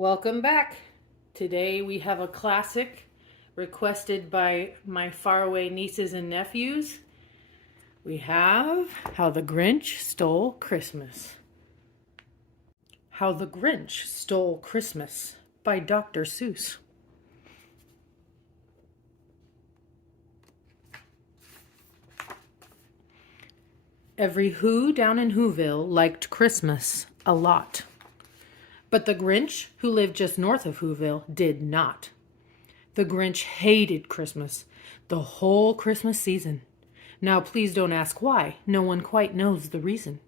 Welcome back. Today we have a classic requested by my faraway nieces and nephews. We have How the Grinch Stole Christmas. How the Grinch Stole Christmas by Dr. Seuss. Every Who down in Whoville liked Christmas a lot. But the Grinch, who lived just north of Whoville, did not. The Grinch hated Christmas, the whole Christmas season. Now, please don't ask why. No one quite knows the reason.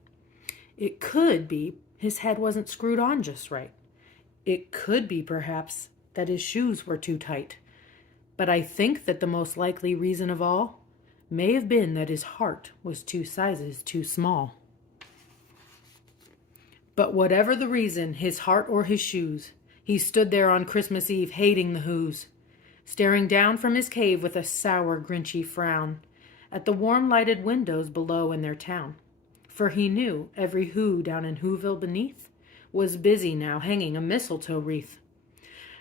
It could be his head wasn't screwed on just right. It could be, perhaps, that his shoes were too tight. But I think that the most likely reason of all may have been that his heart was 2 sizes too small. But whatever the reason, his heart or his shoes, he stood there on Christmas Eve hating the Whos, staring down from his cave with a sour, grinchy frown at the warm-lighted windows below in their town. For he knew every Who down in Whoville beneath was busy now hanging a mistletoe wreath.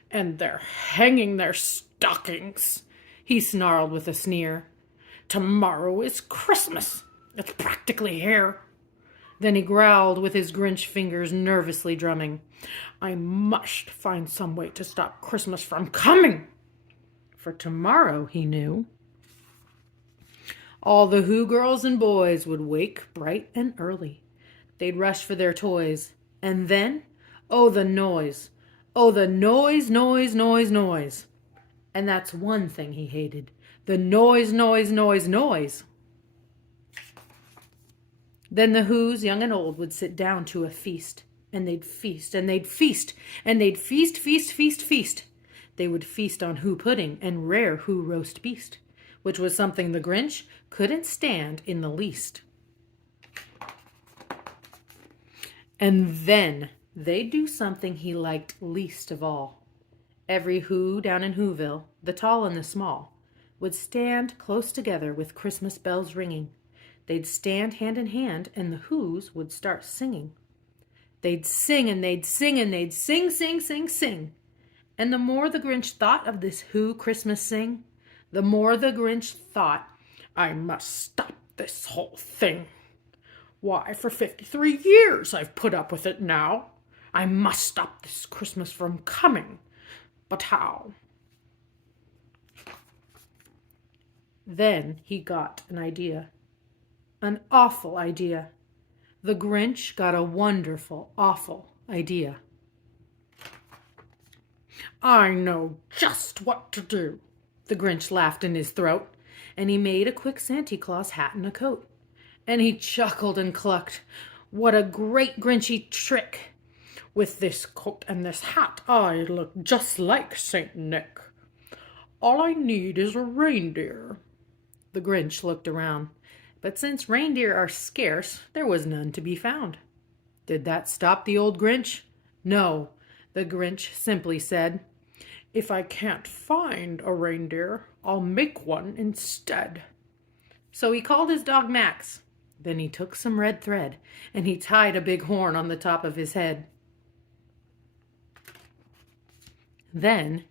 "And they're hanging their stockings," he snarled with a sneer. "Tomorrow is Christmas. It's practically here." Then he growled with his Grinch fingers nervously drumming. "I must find some way to stop Christmas from coming." For tomorrow, he knew, all the Who girls and boys would wake bright and early. They'd rush for their toys. And then, oh, the noise. Oh, the noise, noise, noise, noise. And that's one thing he hated. The noise, noise, noise, noise. Then the Whos, young and old, would sit down to a feast, and they'd feast, and they'd feast, and they'd feast, feast, feast, feast. They would feast on Who pudding and rare Who roast beast, which was something the Grinch couldn't stand in the least. And then they'd do something he liked least of all. Every Who down in Whoville, the tall and the small, would stand close together with Christmas bells ringing. They'd stand hand in hand, and the Whos would start singing. They'd sing, and they'd sing, and they'd sing, sing, sing, sing. And the more the Grinch thought of this Who Christmas sing, the more the Grinch thought, "I must stop this whole thing. Why, for 53 years I've put up with it now. I must stop this Christmas from coming. But how?" Then he got an idea. An awful idea. The Grinch got a wonderful, awful idea. "I know just what to do." The Grinch laughed in his throat, and he made a quick Santa Claus hat and a coat. And he chuckled and clucked. "What a great Grinchy trick! With this coat and this hat, I look just like Saint Nick. All I need is a reindeer." The Grinch looked around. But since reindeer are scarce, there was none to be found. Did that stop the old Grinch? No, the Grinch simply said, "If I can't find a reindeer, I'll make one instead." So he called his dog Max. Then he took some red thread, and he tied a big horn on the top of his head. Then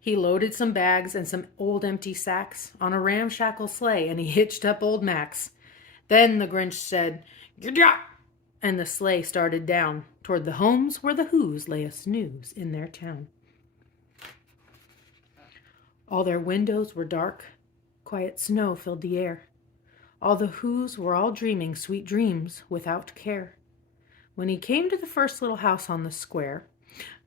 he loaded some bags and some old empty sacks on a ramshackle sleigh, and he hitched up old Max. Then the Grinch said, "Giddy-up!" and the sleigh started down toward the homes where the Whos lay a snooze in their town. All their windows were dark. Quiet snow filled the air. All the Whos were all dreaming sweet dreams without care. When he came to the first little house on the square,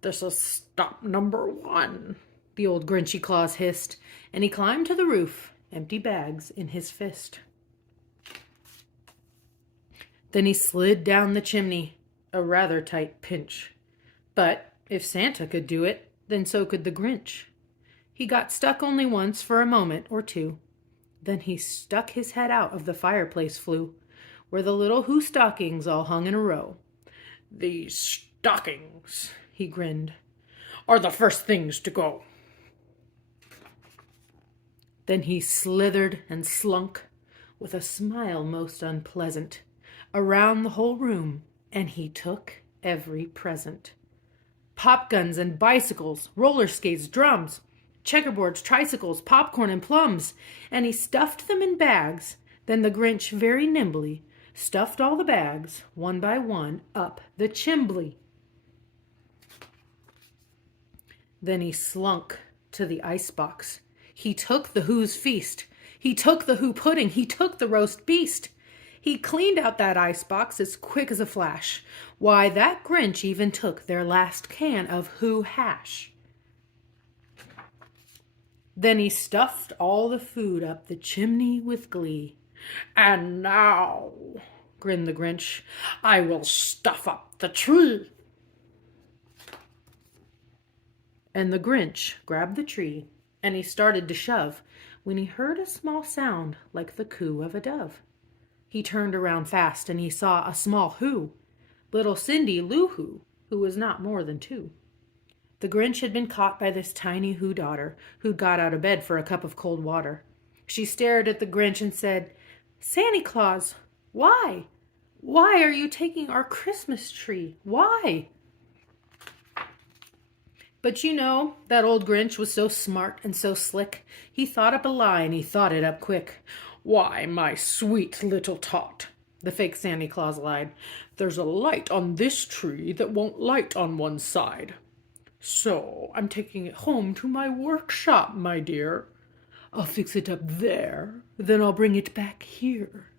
"This is stop number 1, the old Grinchy Claus hissed, and he climbed to the roof, empty bags in his fist. Then he slid down the chimney, a rather tight pinch. But if Santa could do it, then so could the Grinch. He got stuck only once for a moment or two. Then he stuck his head out of the fireplace flue, where the little Who stockings all hung in a row. "These stockings," he grinned, "are the first things to go." Then he slithered and slunk, with a smile most unpleasant, around the whole room, and he took every present. pop guns and bicycles, roller skates, drums, checkerboards, tricycles, popcorn, and plums, and he stuffed them in bags. Then the Grinch very nimbly stuffed all the bags, one by one, up the chimbley. Then he slunk to the icebox. He took the Who's feast. He took the Who pudding. He took the roast beast. He cleaned out that icebox as quick as a flash. Why, that Grinch even took their last can of Who hash. Then he stuffed all the food up the chimney with glee. "And now," grinned the Grinch, "I will stuff up the tree." And the Grinch grabbed the tree, and he started to shove, when he heard a small sound like the coo of a dove. He turned around fast, and he saw a small Who, little Cindy Lou who was not more than 2. The Grinch had been caught by this tiny Who daughter, who'd got out of bed for a cup of cold water. She stared at the Grinch and said, "Santa Claus, why? Why are you taking our Christmas tree? Why?" But you know, that old Grinch was so smart and so slick, he thought up a lie and he thought it up quick. "Why, my sweet little tot," the fake Santa Claus lied, "there's a light on this tree that won't light on one side. So I'm taking it home to my workshop, my dear. I'll fix it up there, then I'll bring it back here."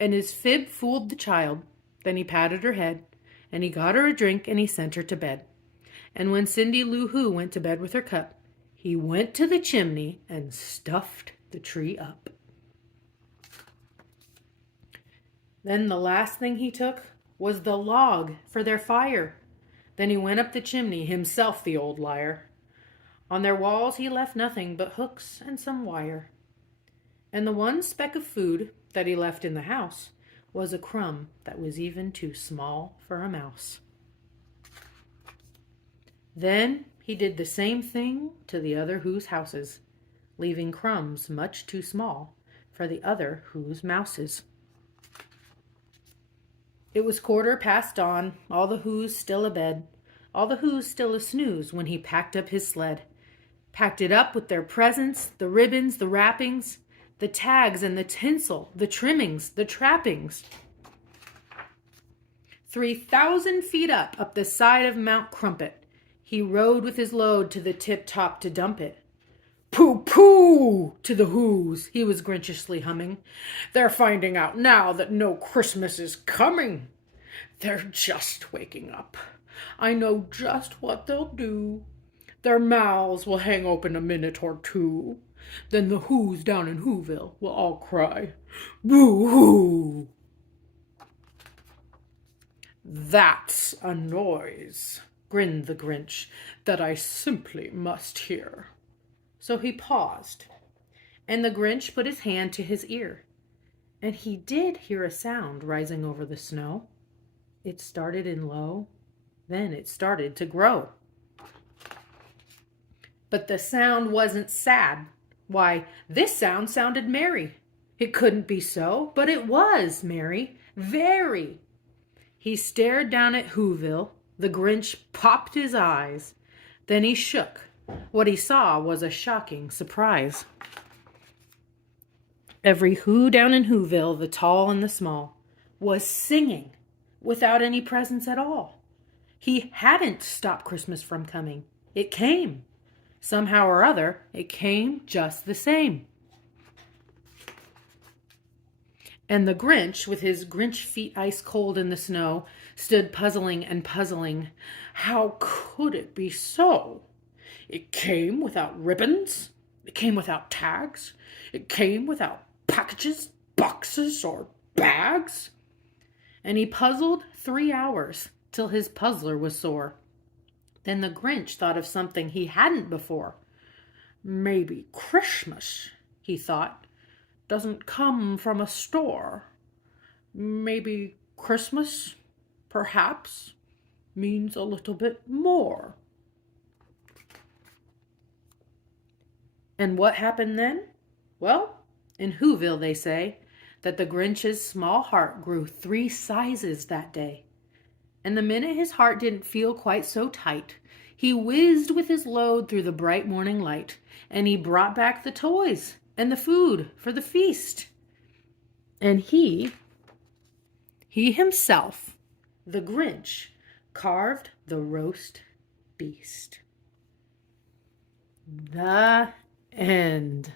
And his fib fooled the child. Then he patted her head, and he got her a drink, and he sent her to bed. And when Cindy Lou Who went to bed with her cup, he went to the chimney and stuffed the tree up. Then the last thing he took was the log for their fire. Then he went up the chimney, himself the old liar. On their walls he left nothing but hooks and some wire. And the one speck of food that he left in the house was a crumb that was even too small for a mouse. Then he did the same thing to the other Who's houses, leaving crumbs much too small for the other Who's mouses. It was 1:15 dawn, all the Who's still abed, all the Who's still a snooze when he packed up his sled. Packed it up with their presents, the ribbons, the wrappings, the tags and the tinsel, the trimmings, the trappings. 3,000 feet up the side of Mount Crumpet, he rode with his load to the tip-top to dump it. "Pooh, pooh, to the Who's," he was grinchishly humming. "They're finding out now that no Christmas is coming. They're just waking up. I know just what they'll do. Their mouths will hang open a minute or two. Then the Who's down in Whoville will all cry, 'Boo-hoo!' That's a noise," grinned the Grinch, "that I simply must hear." So he paused, and the Grinch put his hand to his ear, and he did hear a sound rising over the snow. It started in low, then it started to grow. But the sound wasn't sad. Why, this sound sounded merry. It couldn't be so, but it was merry, very. He stared down at Whoville. The Grinch popped his eyes. Then he shook. What he saw was a shocking surprise. Every Who down in Whoville, the tall and the small, was singing without any presents at all. He hadn't stopped Christmas from coming. It came. Somehow or other, it came just the same. And the Grinch, with his Grinch feet ice cold in the snow, stood puzzling and puzzling. How could it be so? It came without ribbons. It came without tags. It came without packages, boxes, or bags. And he puzzled 3 hours till his puzzler was sore. Then the Grinch thought of something he hadn't before. Maybe Christmas, he thought, doesn't come from a store. Maybe Christmas, perhaps, means a little bit more. And what happened then? Well, in Whoville they say that the Grinch's small heart grew 3 sizes that day. And the minute his heart didn't feel quite so tight, he whizzed with his load through the bright morning light, and he brought back the toys and the food for the feast. And he himself, the Grinch, carved the roast beast. The end.